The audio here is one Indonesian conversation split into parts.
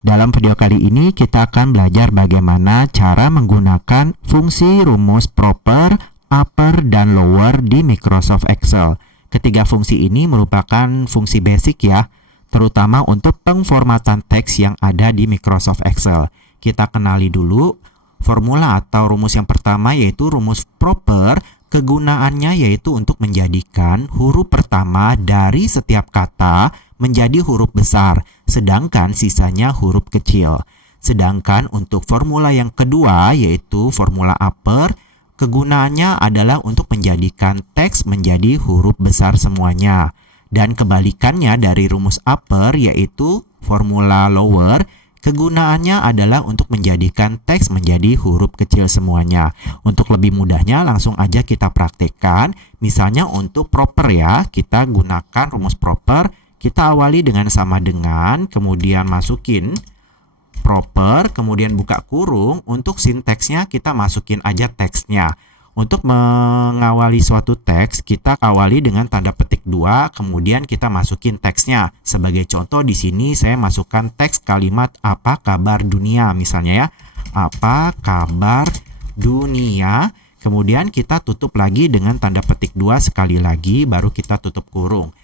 Dalam video kali ini kita akan belajar bagaimana cara menggunakan fungsi rumus proper, upper, dan lower di Microsoft Excel. Ketiga fungsi ini merupakan fungsi basic ya, terutama untuk pengformatan teks yang ada di Microsoft Excel. Kita kenali dulu formula atau rumus yang pertama, yaitu rumus proper. Kegunaannya yaitu untuk menjadikan huruf pertama dari setiap kata menjadi huruf besar, sedangkan sisanya huruf kecil. Sedangkan untuk formula yang kedua, yaitu formula upper, kegunaannya adalah untuk menjadikan teks menjadi huruf besar semuanya. Dan kebalikannya dari rumus upper, yaitu formula lower, kegunaannya adalah untuk menjadikan teks menjadi huruf kecil semuanya. Untuk lebih mudahnya langsung aja kita praktekkan. Misalnya untuk proper ya, kita gunakan rumus proper. Kita awali dengan sama dengan, kemudian masukin proper, kemudian buka kurung. Untuk sinteksnya kita masukin aja teksnya. Untuk mengawali suatu teks, kita awali dengan tanda petik 2, kemudian kita masukin teksnya. Sebagai contoh di sini saya masukkan teks kalimat apa kabar dunia misalnya ya. Apa kabar dunia. Kemudian kita tutup lagi dengan tanda petik 2 sekali lagi, baru kita tutup kurung.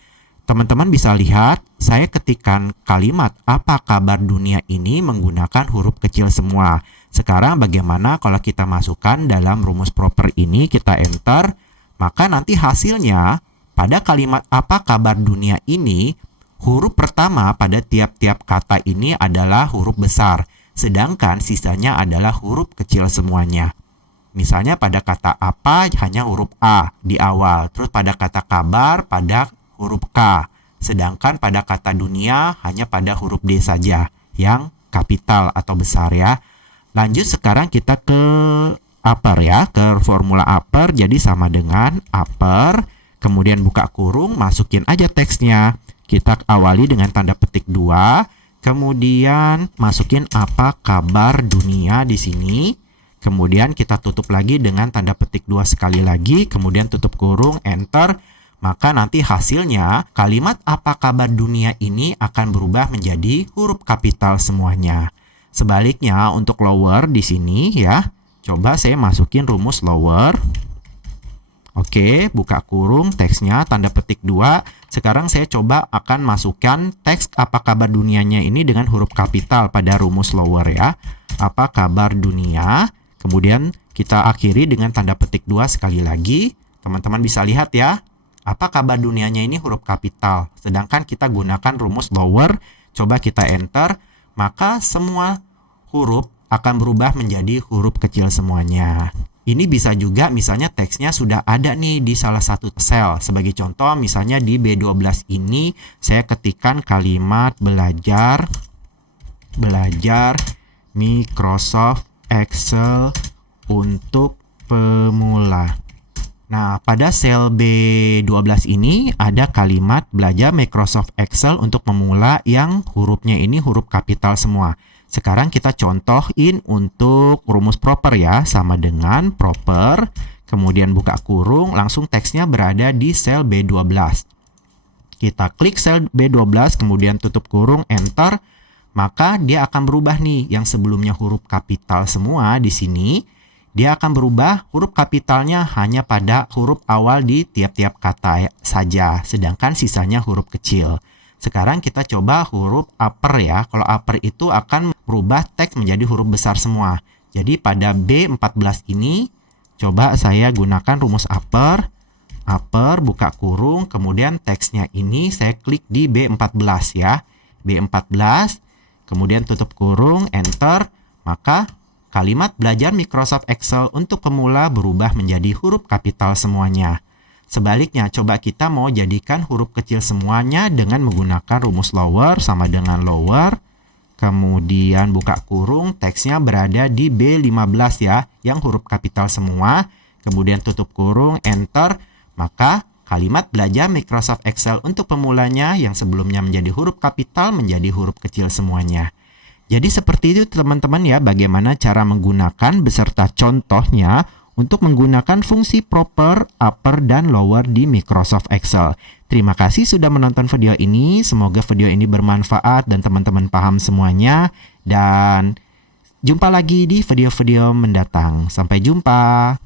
Teman-teman bisa lihat, saya ketikkan kalimat apa kabar dunia ini menggunakan huruf kecil semua. Sekarang bagaimana kalau kita masukkan dalam rumus proper ini, kita enter, maka nanti hasilnya pada kalimat apa kabar dunia ini, huruf pertama pada tiap-tiap kata ini adalah huruf besar, sedangkan sisanya adalah huruf kecil semuanya. Misalnya pada kata apa hanya huruf A di awal, terus pada kata kabar pada huruf K, sedangkan pada kata dunia hanya pada huruf D saja yang kapital atau besar ya. Lanjut sekarang kita ke upper ya, ke formula upper. Jadi sama dengan upper, kemudian buka kurung, masukin aja teksnya. Kita awali dengan tanda petik 2, kemudian masukin apa kabar dunia di sini. Kemudian kita tutup lagi dengan tanda petik 2 sekali lagi, kemudian tutup kurung, enter. Maka nanti hasilnya kalimat apa kabar dunia ini akan berubah menjadi huruf kapital semuanya. Sebaliknya untuk lower di sini ya, coba saya masukin rumus lower. Oke, buka kurung, teksnya tanda petik 2. Sekarang saya coba akan masukkan teks apa kabar dunianya ini dengan huruf kapital pada rumus lower ya. Apa kabar dunia. Kemudian kita akhiri dengan tanda petik 2 sekali lagi. Teman-teman bisa lihat ya, apa kabar dunianya ini huruf kapital. Sedangkan kita gunakan rumus lower, coba kita enter, maka semua huruf akan berubah menjadi huruf kecil semuanya. Ini bisa juga misalnya teksnya sudah ada nih di salah satu sel. Sebagai contoh misalnya di B12 ini saya ketikkan kalimat belajar Microsoft Excel untuk pemula. Nah, pada sel B12 ini ada kalimat belajar Microsoft Excel untuk pemula yang hurufnya ini huruf kapital semua. Sekarang kita contohin untuk rumus proper ya, sama dengan proper, kemudian buka kurung, langsung teksnya berada di sel B12. Kita klik sel B12, kemudian tutup kurung, enter, maka dia akan berubah nih, yang sebelumnya huruf kapital semua di sini, dia akan berubah huruf kapitalnya hanya pada huruf awal di tiap-tiap kata saja, sedangkan sisanya huruf kecil. Sekarang kita coba huruf upper ya. Kalau upper itu akan merubah teks menjadi huruf besar semua. Jadi pada B14 ini, coba saya gunakan rumus upper. Upper, buka kurung, kemudian teksnya ini saya klik di B14 ya. B14, kemudian tutup kurung, enter, maka kalimat belajar Microsoft Excel untuk pemula berubah menjadi huruf kapital semuanya. Sebaliknya, coba kita mau jadikan huruf kecil semuanya dengan menggunakan rumus lower sama dengan lower. Kemudian buka kurung, teksnya berada di B15 ya, yang huruf kapital semua. Kemudian tutup kurung, enter. Maka kalimat belajar Microsoft Excel untuk pemulanya yang sebelumnya menjadi huruf kapital menjadi huruf kecil semuanya. Jadi seperti itu teman-teman ya, bagaimana cara menggunakan beserta contohnya untuk menggunakan fungsi proper, upper, dan lower di Microsoft Excel. Terima kasih sudah menonton video ini. Semoga video ini bermanfaat dan teman-teman paham semuanya. Dan jumpa lagi di video-video mendatang. Sampai jumpa.